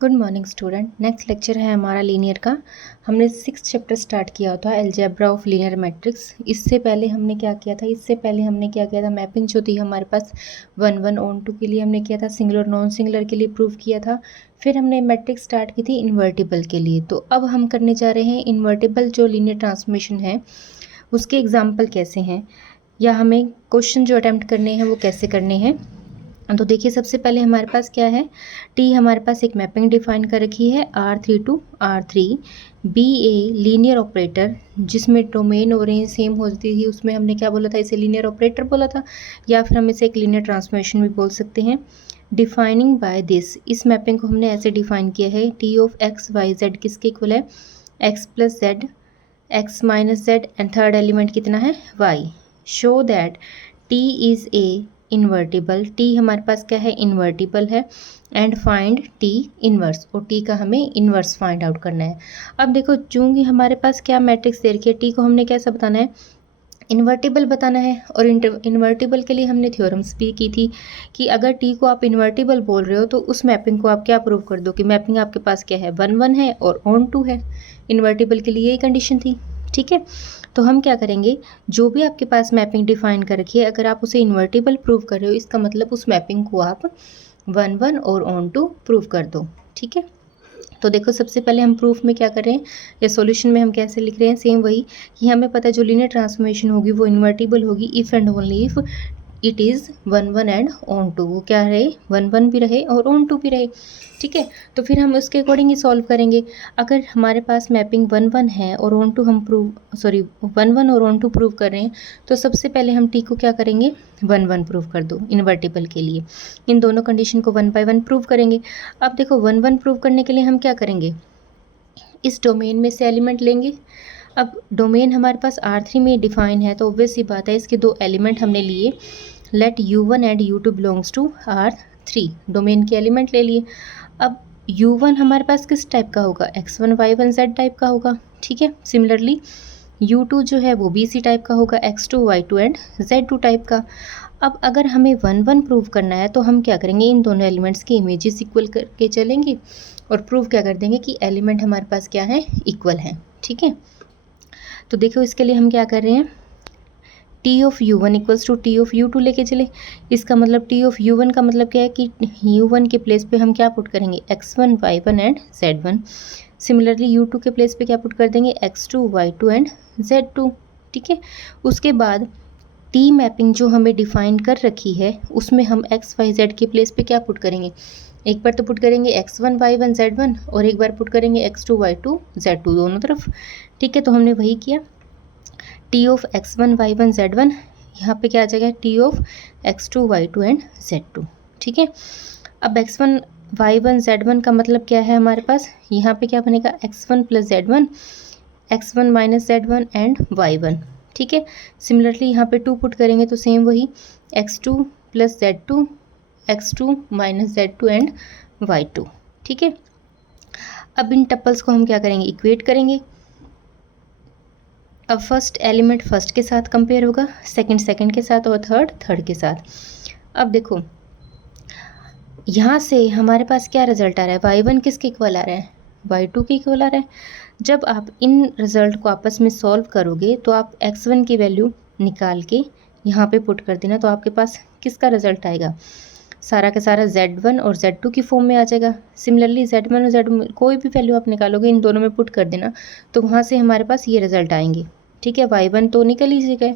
Good morning student. Next lecture है हमारा linear का। हमने 6th चैप्टर स्टार्ट किया था, अलजेब्रा ऑफ लीनियर मैट्रिक्स। इससे पहले हमने क्या किया था, मैपिंग जो थी हमारे पास 1 1 ऑन 2 के लिए हमने किया था, सिंगुलर और नॉन सिंगुलर के लिए प्रूव किया था। फिर हमने मैट्रिक्स स्टार्ट की थी इन्वर्टिबल के लिए। तो अब हम करने जा रहे हैं इन्वर्टिबल जो लीनियर ट्रांसफॉर्मेशन है उसके एग्जाम्पल कैसे हैं, या हमें क्वेश्चन जो अटैम्प्ट करने हैं वो कैसे करने हैं। तो देखिए, सबसे पहले हमारे पास क्या है, टी हमारे पास एक मैपिंग डिफाइन कर रखी है R3 to R3। Be a linear operator जिसमें डोमेन और रेंज सेम होती थी, उसमें हमने क्या बोला था, इसे लीनियर ऑपरेटर बोला था, या फिर हम इसे एक लीनियर ट्रांसफॉर्मेशन भी बोल सकते हैं। डिफाइनिंग बाय दिस, इस मैपिंग को हमने ऐसे डिफाइन किया है, T of x Y Z किसके इक्वल है, X plus Z, X minus Z, and third element कितना है, Y. Show that T is a invertible, T हमारे पास क्या है, इन्वर्टिबल है, एंड फाइंड टी इनवर्स, और टी का हमें इनवर्स फाइंड आउट करना है। अब देखो, चूंकि हमारे पास क्या मैट्रिक्स दे रखी है, टी को हमने कैसा बताना है, इन्वर्टिबल बताना है। और इन्वर्टिबल के लिए हमने थ्योरम्स भी की थी कि अगर टी को आप इन्वर्टिबल बोल रहे हो तो उस मैपिंग को आप क्या प्रूव कर दो कि मैपिंग आपके पास क्या है, 1 1 है और ऑन 2 है। इन्वर्टिबल के लिए यही कंडीशन थी, ठीक है। तो हम क्या करेंगे, जो भी आपके पास मैपिंग डिफाइन कर रखी है, अगर आप उसे इन्वर्टिबल प्रूव कर रहे हो, इसका मतलब उस मैपिंग को आप 1 1 और ऑन 2 प्रूव कर दो, ठीक है। तो देखो, सबसे पहले हम प्रूफ में क्या कर रहे हैं, या सॉल्यूशन में हम कैसे लिख रहे हैं, सेम वही कि हमें पता है जो लीनियर ट्रांसफॉर्मेशन होगी वो इन्वर्टिबल होगी if and only if it is 1 1 and on 2, वो क्या रहे, 1 1 भी रहे और ऑन 2 भी रहे, ठीक है। तो फिर हम उसके अकॉर्डिंग ही सॉल्व करेंगे। अगर हमारे पास मैपिंग 1 1 है और ऑन 2 हम 1 1 और ऑन 2 प्रूव कर रहे हैं, तो सबसे पहले हम टी को क्या करेंगे, 1 1 प्रूव कर दो इन्वर्टिबल के लिए। इन दोनों कंडीशन को 1 बाय 1 प्रूव करेंगे। अब देखो, 1 1 प्रूव करने के लिए हम क्या करेंगे, इस डोमेन में से एलिमेंट लेंगे। अब डोमेन हमारे पास R3 में डिफाइन है, तो ऑब्वियस सी बात है, इसके दो एलिमेंट हमने लिए, let U1 and U2 belongs to R3, domain के एलिमेंट ले लिए। अब U1 हमारे पास किस टाइप का होगा, X1 Y1 Z टाइप का होगा, ठीक है। सिमिलरली U2 जो है वो भी इसी टाइप का होगा, X2 Y2 and Z2 type का। अब अगर हमें 1 1 प्रूव करना है तो हम क्या करेंगे, इन दोनों एलिमेंट्स की इमेजेस इक्वल करके चलेंगे और प्रूव क्या कर देंगे कि एलिमेंट हमारे पास क्या है, इक्वल है, ठीक है। तो देखो, इसके लिए हम क्या कर रहे हैं, T of U1 equals to T of U2 लेके चले। इसका मतलब टी ऑफ U1 का मतलब क्या है कि U1 के प्लेस पे हम क्या पुट करेंगे, X1 Y1 and Z1। Similarly U2 के प्लेस पे क्या पुट कर देंगे, X2 Y2 एंड Z2, ठीक है। उसके बाद टी मैपिंग जो हमें डिफाइन कर रखी है उसमें हम XYZ के प्लेस पे क्या पुट करेंगे, एक बार तो पुट करेंगे X1 Y1 Z1 और एक बार पुट करेंगे X2 Y2 Z2 दोनों तरफ, ठीक है। तो हमने वही किया, T of X1 Y1 Z1, यहाँ पे क्या आ जाएगा, T of X2 Y2 and Z2, ठीक है। अब X1 Y1 Z1 का मतलब क्या है हमारे पास, यहाँ पे क्या बनेगा, X1 plus Z1, X1 minus Z1 and Y1, ठीक है। सिमिलरली यहाँ पे 2 पुट करेंगे तो सेम वही, X2 plus Z2, X2 minus Z2 and Y2, ठीक है। अब इन टपल्स को हम क्या करेंगे, इक्वेट करेंगे। अब फर्स्ट एलिमेंट फर्स्ट के साथ कंपेयर होगा, सेकंड सेकंड के साथ और थर्ड थर्ड के साथ। अब देखो, यहाँ से हमारे पास क्या रिजल्ट आ रहा है, Y1 किसके इक्वल आ रहा है, Y2 के इक्वल आ रहा है। जब आप इन रिजल्ट को आपस में सॉल्व करोगे तो आप X1 की वैल्यू निकाल के यहाँ पे पुट कर देना, तो आपके पास किसका रिजल्ट आएगा, सारा का सारा Z1 और Z2 की फॉर्म में आ जाएगा। सिमिलरली Z1 और Z2 कोई भी वैल्यू आप निकालोगे, इन दोनों में पुट कर देना, तो वहाँ से हमारे पास ये रिजल्ट आएंगे, ठीक है। Y1 तो निकल ही गए,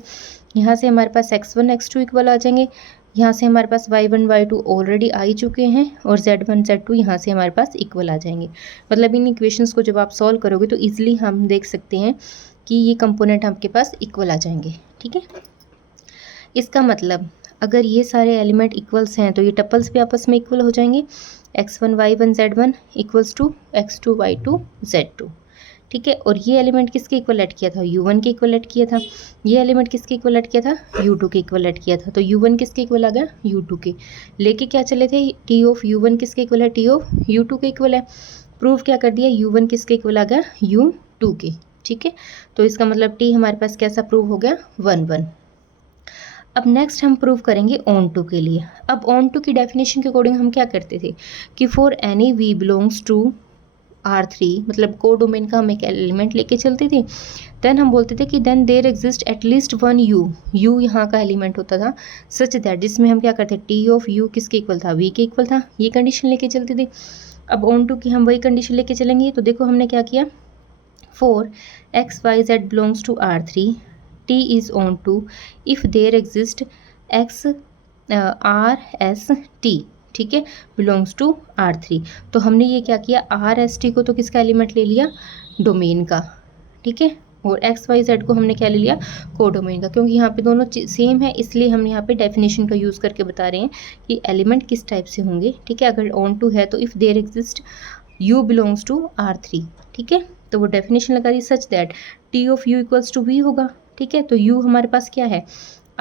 यहाँ से हमारे पास X1 X2 इक्वल आ जाएंगे, यहाँ से हमारे पास Y1 Y2 ऑलरेडी आ ही चुके हैं, और Z1 Z2 यहाँ से हमारे पास इक्वल आ जाएंगे। मतलब इन इक्वेशंस को जब आप सॉल्व करोगे तो ईजिली हम देख सकते हैं कि ये कंपोनेंट आपके पास इक्वल आ जाएंगे, ठीक है। इसका मतलब अगर ये सारे एलिमेंट इक्वल्स हैं तो ये टपल्स भी आपस में इक्वल हो जाएंगे, X1 Y1 Z1 equals to X2 Y2 Z2, ठीक है। और ये एलिमेंट किसके इक्वल ऐड किया था, U1 के इक्वल ऐड किया था। ये एलिमेंट किसके इक्वल ऐड किया था, U2 के इक्वल ऐड किया था। तो U1 किसके इक्वल आ गया, U2 के। लेके क्या चले थे, टी ऑफ U1 किसके इक्वल है, टी ऑफ U2 के इक्वल है। प्रूव क्या कर दिया, U1 किसके इक्वल आ गया, U2 के, ठीक है। तो इसका मतलब टी हमारे पास कैसा प्रूव हो गया, 1 1। अब नेक्स्ट हम प्रूव करेंगे ऑन टू के लिए। अब ऑन टू की डेफिनेशन के अकॉर्डिंग हम क्या करते थे कि for any V belongs to R3, मतलब को डोमेन का हम एक एलिमेंट लेके चलते थे। देन हम बोलते थे कि then there exist at least one U यहाँ का एलिमेंट होता था, सच दैट, जिसमें हम क्या करते टी ऑफ यू किसके इक्वल था, वी के इक्वल था। ये कंडीशन लेके चलते थे। अब ऑन टू की हम वही कंडीशन लेके चलेंगे। तो देखो हमने क्या किया, for x Y Z belongs to R3, T is on to if there exist X R S T, ठीक है, बिलोंग्स टू R3। तो हमने ये क्या किया, RST को तो किसका एलिमेंट ले लिया, डोमेन का, ठीक है, और XYZ को हमने क्या ले लिया, कोडोमेन का। क्योंकि यहाँ पे दोनों सेम है, इसलिए हम यहाँ पे डेफिनेशन का यूज़ करके बता रहे हैं कि एलिमेंट किस टाइप से होंगे, ठीक है। अगर ऑन टू है तो if there exist U belongs to R3, ठीक है, तो वो डेफिनेशन लगा दी such that T of U equals to V होगा, ठीक है। तो U हमारे पास क्या है,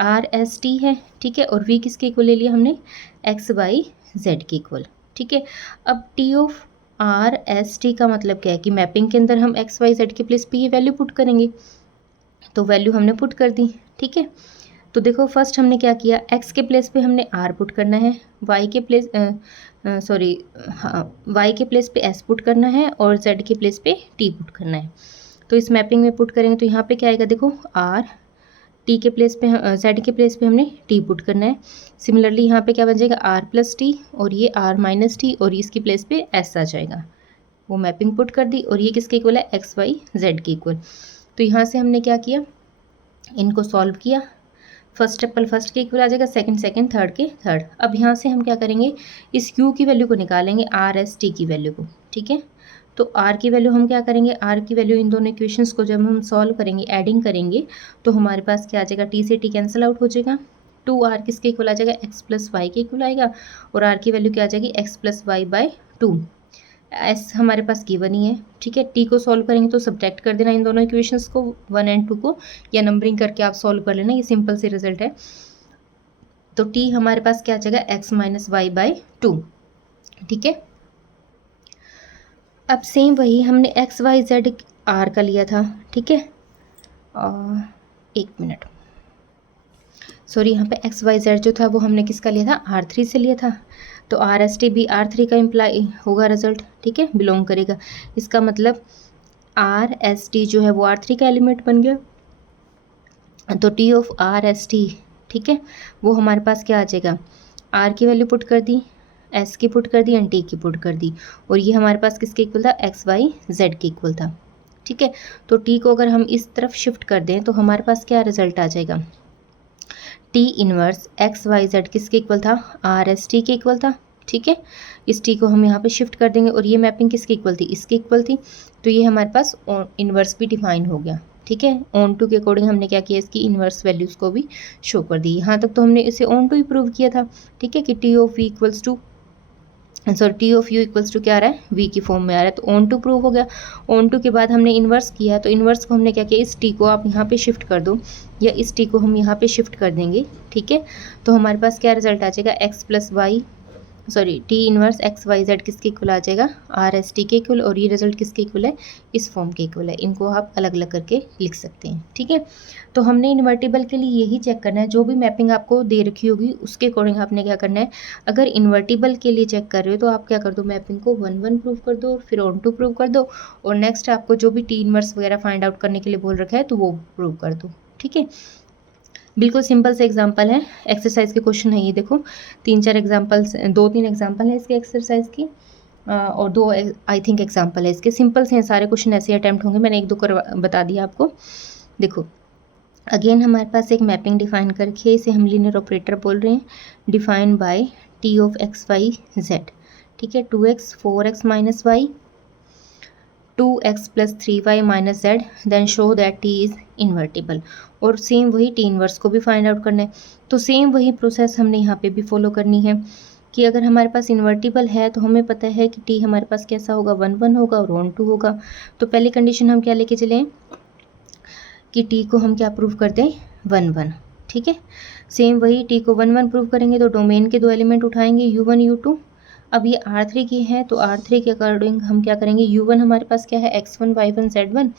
RST है, ठीक है, और V किसके इक्वल ले लिया हमने, XYZ के इक्वल, ठीक है। अब T ऑफ RST का मतलब क्या है कि मैपिंग के अंदर हम XYZ के प्लेस पे ये वैल्यू पुट करेंगे। तो वैल्यू हमने पुट कर दी, ठीक है। तो देखो फर्स्ट हमने क्या किया, x के प्लेस पे हमने r पुट करना है, y के प्लेस y के प्लेस पे s पुट करना है, और z के प्लेस पे t पुट करना है। तो इस मैपिंग में पुट करेंगे तो यहाँ पे क्या आएगा, देखो r, t के प्लेस पे z के प्लेस पे हमने t पुट करना है। सिमिलरली यहाँ पे क्या बन जाएगा, r प्लस टी, और ये r माइनस टी, और इसकी प्लेस पे s आ जाएगा। वो मैपिंग पुट कर दी, और ये किसके इक्वल है, XYZ के इक्वल। तो यहाँ से हमने क्या किया, इनको सॉल्व किया। फर्स्ट स्टेप पर फर्स्ट के इक्वल आ जाएगा, सेकंड थर्ड के थर्ड। अब यहाँ से हम क्या करेंगे, इस Q की वैल्यू को निकालेंगे, RST की वैल्यू को, ठीक है। तो R की वैल्यू हम क्या करेंगे, R की वैल्यू इन दोनों इक्वेशंस को जब हम सॉल्व करेंगे, एडिंग करेंगे, तो हमारे पास क्या आ जाएगा, T से T कैंसिल आउट हो जाएगा, 2R किसके इक्वल आ जाएगा, X प्लस वाई के इक्वल आएगा, और R की वैल्यू क्या आ जाएगी, X plus Y by 2। As हमारे पास गिवन ही है, ठीक है। टी को सॉल्व करेंगे तो सब्ट्रैक्ट कर देना इन दोनों इक्वेशंस को, 1 और 2 को, या नंबरिंग करके आप सॉल्व कर लेना, ये सिंपल से रिजल्ट है। तो टी हमारे पास क्या आ जाएगा, एक्स माइनस वाई बाय 2, ठीक है। अब सेम वही हमने एक्स वाई जेड आर का लिया था, ठीक है, एक मिनट, सॉरी, यहाँ पे एक्स वाई जेड जो था वो हमने किसका लिया था, R3 से लिया था। तो RST भी R3 का इम्प्लाई होगा रिजल्ट, ठीक है, बिलोंग करेगा। इसका मतलब RST जो है वो R3 का एलिमेंट बन गया। तो T ऑफ RST, ठीक है, वो हमारे पास क्या आ जाएगा, R की वैल्यू पुट कर दी, S की पुट कर दी, एंड T की पुट कर दी, और ये हमारे पास किसके इक्वल था, XYZ के इक्वल था, ठीक है। तो T को अगर हम इस तरफ शिफ्ट कर दें तो हमारे पास क्या रिजल्ट आ जाएगा, T इनवर्स XYZ किसके इक्वल था, RST के इक्वल था, ठीक है। इस T को हम यहाँ पे शिफ्ट कर देंगे, और ये मैपिंग किसके इक्वल थी, इसके इक्वल थी। तो ये हमारे पास इनवर्स भी डिफाइन हो गया, ठीक है। ऑन टू के अकॉर्डिंग हमने क्या किया, इसकी इनवर्स वैल्यूज़ को भी शो कर दी। यहाँ तक तो हमने इसे ऑन टू ही प्रूव किया था, ठीक है, कि T of V equals to T of U equals to क्या आ रहा है, V की फॉर्म में आ रहा है। तो ऑन टू प्रूव हो गया। ऑन टू के बाद हमने इन्वर्स किया, तो इन्वर्स को हमने क्या किया, इस T को आप यहाँ पे शिफ्ट कर दो, या इस T को हम यहाँ पे शिफ्ट कर देंगे, ठीक है। तो हमारे पास क्या रिजल्ट आ जाएगा, X plus Y, sorry, T inverse XYZ किसके इक्वल आ जाएगा, RST के इक्वल, और ये रिजल्ट किसके इक्वल है, इस फॉर्म के इक्वल है। इनको आप अलग अलग करके लिख सकते हैं, ठीक है। तो हमने इन्वर्टिबल के लिए यही चेक करना है, जो भी मैपिंग आपको दे रखी होगी उसके अकॉर्डिंग आपने क्या करना है। अगर इन्वर्टिबल के लिए चेक कर रहे हो तो आप क्या कर दो, मैपिंग को 1 प्रूव कर दो, फिर ऑन टू प्रूव कर दो, और नेक्स्ट आपको जो भी T इनवर्स वगैरह फाइंड आउट करने के लिए बोल रखा है तो वो प्रूव कर दो, ठीक है। बिल्कुल सिंपल से एग्जांपल है, एक्सरसाइज के क्वेश्चन है ये, देखो 3-4 एग्जांपल्स, 2-3 एग्जांपल है इसके एक्सरसाइज की, और 2 आई थिंक एग्जांपल है इसके। सिंपल से हैं सारे क्वेश्चन, ऐसे अटैम्प्ट होंगे, मैंने 1-2 बता दिया आपको। देखो अगेन हमारे पास एक मैपिंग डिफाइन करके है, इसे हम लीनियर ऑपरेटर बोल रहे हैं, define by T of XYZ, ठीक है, 2x 4x minus y, 2x plus 3y minus z, then show that T is invertible. और सेम वही T इनवर्स को भी फाइंड आउट करना है। तो सेम वही प्रोसेस हमने यहाँ पे भी फॉलो करनी है कि अगर हमारे पास इन्वर्टिबल है तो हमें पता है कि T हमारे पास कैसा होगा, 1 होगा और ऑन 2 होगा। तो पहली कंडीशन हम क्या लेके चले कि T को हम क्या प्रूव कर दें, 1, ठीक है। सेम वही T को 1 प्रूव करेंगे तो डोमेन के 2 एलिमेंट उठाएंगे, U1 U2। अब ये R3 की है तो R3 के अकॉर्डिंग हम क्या करेंगे, U1 हमारे पास क्या है, X1 Y1 Z1,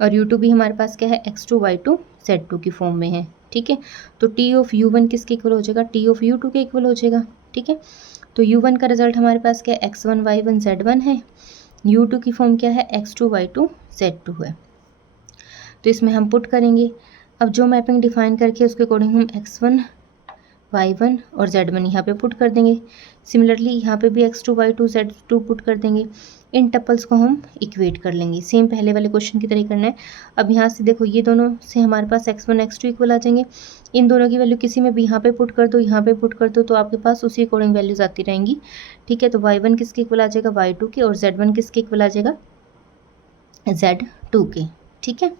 और U2 भी हमारे पास क्या है, X2 Y2 Z2 की फॉर्म में है, ठीक है। तो टी ऑफ U1 किसके इक्वल हो जाएगा, टी ऑफ U2 के इक्वल हो जाएगा। ठीक है, तो U1 का रिजल्ट हमारे पास क्या है, x1 y1 z1 है। U2 की फॉर्म क्या है, x2 y2 z2 है। तो इसमें हम पुट करेंगे। अब जो मैपिंग डिफाइन करके उसके अकॉर्डिंग हम x1 y1 और z1 यहाँ पे पुट कर देंगे। सिमिलरली यहाँ पे भी x2 y2 z2 पुट कर देंगे। इन टपल्स को हम इक्वेट कर लेंगे, सेम पहले वाले क्वेश्चन की तरह ही करना है। अब यहाँ से देखो, ये दोनों से हमारे पास x1 x2 इक्वल आ जाएंगे। इन दोनों की वैल्यू किसी में भी यहाँ पे पुट कर दो, यहाँ पे पुट कर दो, तो आपके पास उसी अकॉर्डिंग वैल्यूज आती रहेंगी। ठीक है, तो y1 किसके इक्वल आ जाएगा, y2 के, और z1 किसके इक्वल आ जाएगा, z2 के। ठीक है,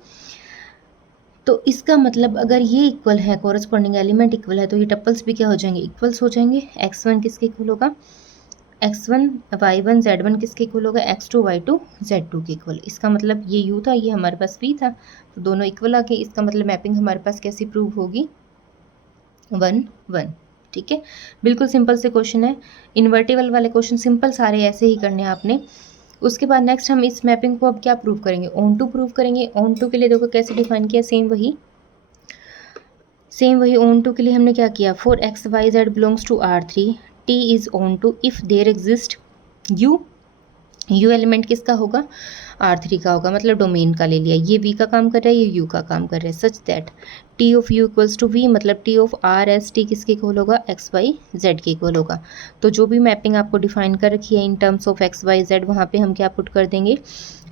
तो इसका मतलब अगर ये इक्वल है, कॉरस्पॉन्डिंग एलिमेंट इक्वल है, तो ये टपल्स भी क्या हो जाएंगे, इक्वल्स हो जाएंगे। x1 किसके इक्वल होगा, x1 y1 z1 किसके इक्वल होगा, x2 y2 z2 के इक्वल। इसका मतलब ये u था, ये हमारे पास v था, तो दोनों इक्वल आ गए। इसका मतलब मैपिंग हमारे पास कैसी प्रूव होगी, 1 1। ठीक है, बिल्कुल सिंपल से क्वेश्चन है। इन्वर्टिबल वाले क्वेश्चन सिंपल सारे ऐसे ही करने हैं आपने। उसके बाद नेक्स्ट हम इस मैपिंग को अब क्या प्रूव करेंगे, ऑन टू प्रूव करेंगे। ऑन टू के लिए देखो कैसे डिफाइन किया, सेम वही ऑन टू के लिए हमने क्या किया, for x Y Z belongs to R3 T is onto if there exist u element किसका होगा, R3 का होगा, मतलब डोमेन का ले लिया। ये V का काम कर रहा है, ये U का काम कर रहा है, such that T of U equals to V, मतलब T of R s T किसके इक्वल होगा, एक्स वाई जेड के इक्वल होगा। तो जो भी मैपिंग आपको डिफाइन कर रखी है in terms of x Y z, वहाँ पे हम क्या पुट कर देंगे,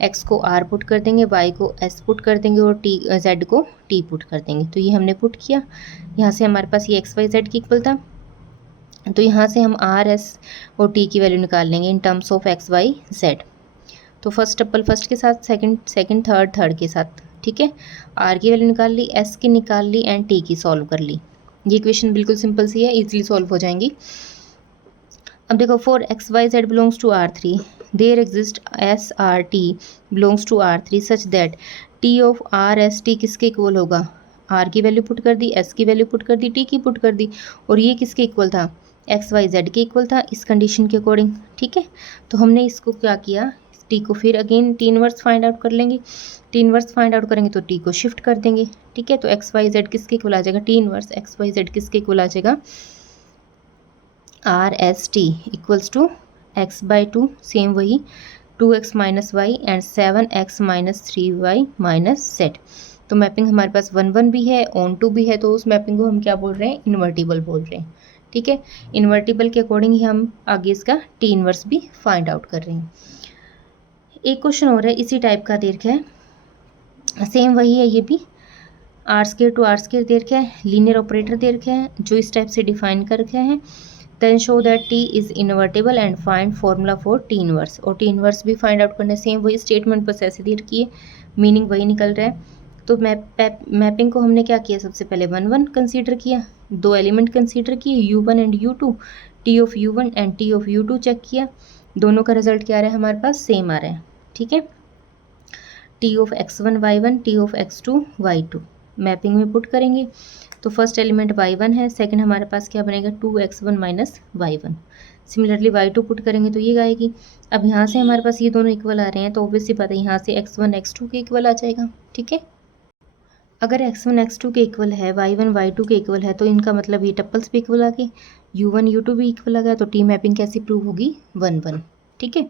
x को R पुट कर देंगे, y को S पुट कर देंगे, और z को T पुट कर देंगे। तो ये हमने पुट किया। यहाँ से हमारे पास ये एक्स वाई जेड की इक्वल था, तो यहाँ से हम R S और T की वैल्यू निकाल लेंगे in terms of x Y z. तो फर्स्ट टप्पल फर्स्ट के साथ, सेकंड थर्ड के साथ। ठीक है, R की वैल्यू निकाल ली, S की निकाल ली, एंड T की सॉल्व कर ली। ये इक्वेशन बिल्कुल सिंपल सी है, इजीली सॉल्व हो जाएंगी। अब देखो, for x Y Z belongs to R3 there exist s r t belongs to R3 such that T of R S T किसके इक्वल होगा, R की वैल्यू पुट कर दी, S की वैल्यू पुट कर दी, T की पुट कर दी, और ये किसके इक्वल था, एक्स वाई जेड के इक्वल था इस कंडीशन के अकॉर्डिंग। ठीक है, तो हमने इसको क्या किया, टी को फिर again T inverse find out कर लेंगे। टी इनवर्स फाइंड आउट करेंगे तो टी को शिफ्ट कर देंगे। ठीक है, तो एक्स वाई जेड किसके इक्वल आ जाएगा, t inverse x Y Z किसके इक्वल आ जाएगा, r s t equals to x by two, same वही 2x minus y and 7x minus 3y minus z। तो मैपिंग हमारे पास 1 1 भी है, ऑन टू भी है, तो उस मैपिंग को हम क्या बोल रहे हैं, इन्वर्टिबल बोल रहे हैं। ठीक है, इन्वर्टिबल के अकॉर्डिंग ही हम आगे इसका टी इनवर्स भी फाइंड आउट कर रहे हैं। एक क्वेश्चन और है इसी टाइप का दे रखा है, सेम वही है, ये भी R square to are square दे रखा है, लीनियर ऑपरेटर दे रखा है, जो इस टाइप से डिफाइन कर रखा है। Then show that t is invertible and find formula for t inverse, और टी इनवर्स भी फाइंड आउट करना है। सेम वही स्टेटमेंट बस ऐसे दे रखी है, मीनिंग वही निकल रहा है। तो मैपिंग को हमने क्या किया, सबसे पहले 1 1 कंसीडर किया, दो एलिमेंट कंसीडर किए U1 and U2, T of U1 and T of U2 check किया। दोनों का रिजल्ट क्या आ रहा है, हमारे पास सेम आ रहा है। ठीक है, T of x1 y1 T of x2 y2 mapping में पुट करेंगे। तो फर्स्ट एलिमेंट y1 है, सेकंड हमारे पास क्या बनेगा 2x1 minus y1। Similarly y2 put करेंगे तो ये आएगी। अब यहाँ से हमारे पास ये दोनों इक्वल आ रहे हैं, तो ऑब्वियसली बात है यहाँ से x1 x2 के इक्वल आ जाएगा। ठीक है, अगर x1 x2 के इक्वल है, y1 y2 के इक्वल है, तो इनका मतलब ये टप्पल्स भी इक्वल आ गए, U1 U2 भी इक्वल आ गया, तो टी मैपिंग कैसी प्रूव होगी, 1 1। ठीक है,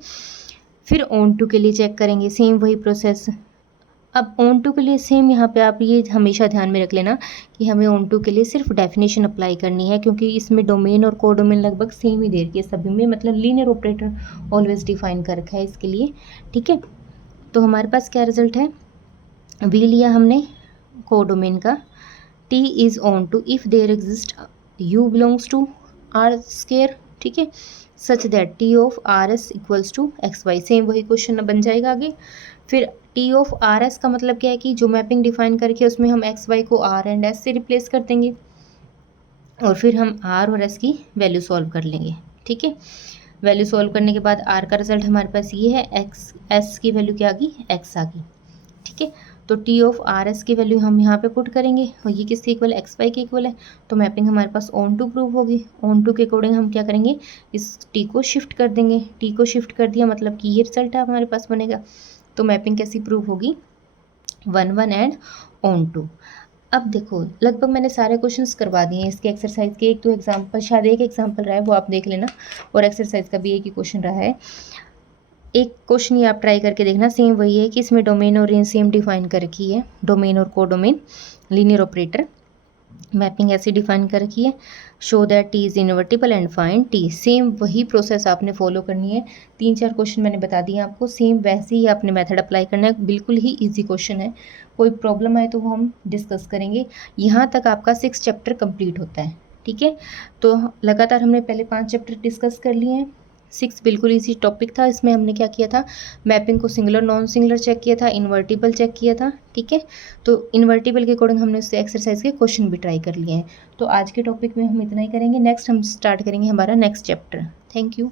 फिर ऑन टू के लिए चेक करेंगे, सेम वही प्रोसेस। अब ऑन टू के लिए सेम, यहाँ पे आप ये हमेशा ध्यान में रख लेना कि हमें ऑन टू के लिए सिर्फ डेफिनेशन अप्लाई करनी है, क्योंकि इसमें डोमेन और कोडोमेन लगभग सेम ही दे रखी है सभी में, मतलब लीनियर ऑपरेटर ऑलवेज डिफाइन कर रखा है इसके लिए। ठीक है, तो हमारे पास क्या रिजल्ट है, वी लिया हमने कोडोमेन का, t is onto if there exist u belongs to are square. ठीक है, such that t of r s equals to x y, same वही क्वेश्चन बन जाएगा आगे। फिर टी ऑफ आर एस का मतलब क्या है कि जो मैपिंग डिफाइन करके उसमें हम एक्स वाई को आर एंड एस से रिप्लेस कर देंगे, और फिर हम आर और एस की वैल्यू सॉल्व कर लेंगे। ठीक है, वैल्यू सॉल्व करने के बाद आर का रिजल्ट हमारे पास ये है, एक्स एस की वैल्यू क्या आ गई, एक्स आ गई। ठीक है, तो टी ऑफ आर एस की वैल्यू हम यहाँ पे पुट करेंगे, और ये किसके इक्वल है, एक्स वाई के इक्वल है, तो मैपिंग हमारे पास ऑन टू प्रूव होगी। ऑन टू के अकॉर्डिंग हम क्या करेंगे, इस टी को शिफ्ट कर देंगे, टी को शिफ्ट कर दिया मतलब कि ये रिजल्ट हमारे पास बनेगा। तो मैपिंग कैसी प्रूव होगी, 1 1 एंड ऑन टू। अब देखो लगभग मैंने सारे क्वेश्चंस करवा दिए हैं इसके एक्सरसाइज के, एक दो एग्जाम्पल, शायद एक एग्जाम्पल रहा है वो आप देख लेना, और एक्सरसाइज का भी एक ही क्वेश्चन रहा है। एक क्वेश्चन ये आप ट्राई करके देखना, सेम वही है कि इसमें डोमेन और रेंज सेम डिफाइन कर रखी है, डोमेन और कोडोमेन, लीनियर ऑपरेटर, मैपिंग ऐसे डिफाइन कर रखी है, show that T is invertible and find T, same वही प्रोसेस आपने फॉलो करनी है। 3-4 क्वेश्चन मैंने बता दिए आपको, सेम वैसे ही आपने मेथड अप्लाई करना है, बिल्कुल ही इजी क्वेश्चन है। कोई प्रॉब्लम आए तो वो हम डिस्कस करेंगे। यहाँ तक आपका 6 चैप्टर कंप्लीट होता है, ठीक है। तो लगातार हमने पहले 5 चैप्टर डिस्कस कर लिए हैं। 6 बिल्कुल इजी टॉपिक था, इसमें हमने क्या किया था, मैपिंग को सिंगुलर नॉन सिंगुलर चेक किया था, इन्वर्टिबल चेक किया था, ठीक है। तो इन्वर्टिबल के अकॉर्डिंग हमने उससे एक्सरसाइज के क्वेश्चन भी ट्राई कर लिए हैं। तो आज के टॉपिक में हम इतना ही करेंगे, नेक्स्ट हम स्टार्ट करेंगे हमारा नेक्स्ट चैप्टर। Thank you.